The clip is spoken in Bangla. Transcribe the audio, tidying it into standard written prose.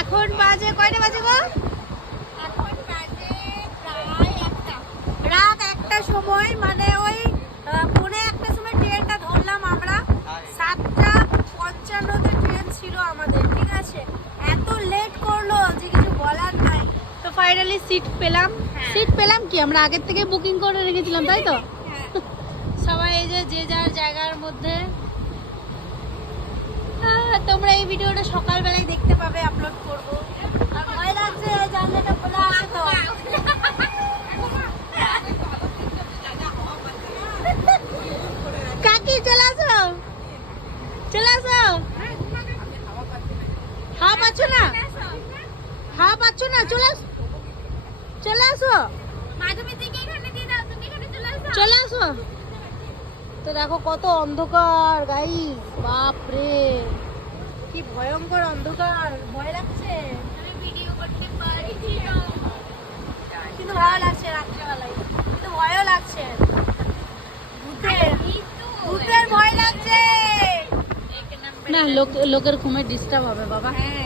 এখন বাজে কয়টা বাজে গো? এখন বাজে প্রায় একটা। রাত 1টার সময়, মানে ওই পৌনে 1টার সময় ট্রেনটা ধরলাম আমরা। 7:55-তে ট্রেন ছিল আমাদের, ঠিক আছে? এত লেট করলো যে কিছু বলার নাই। তো ফাইনালি সিট পেলাম। সিট পেলাম কি, আমরা আগের থেকে বুকিং করে রেখেছিলাম, তাই তো? সবাই এই যে যার জায়গার মধ্যে। তোমরা এই ভিডিওটা সকালবেলায় দেখতে পাবে, আপলোড করবো। আর ভয় লাগছে, জানলাটা খোলা আছে তো। কাকি চলে আসো, চলে আসো। হাওয়া পাচ্ছ না? হাওয়া পাচ্ছ না? চলে আসো, চলে আসো। তো দেখো কত অন্ধকার গাইস, বাপ রে কি ভয়ঙ্কর অন্ধকার, ভয় লাগছে। কিন্তু ভালো লাগছে রাত্রেবেলায়, কিন্তু ভয়ও লাগছে। ভূতের ভয় লাগছে না, লোকের ঘুমে ডিস্টার্ব হবে বাবা। হ্যাঁ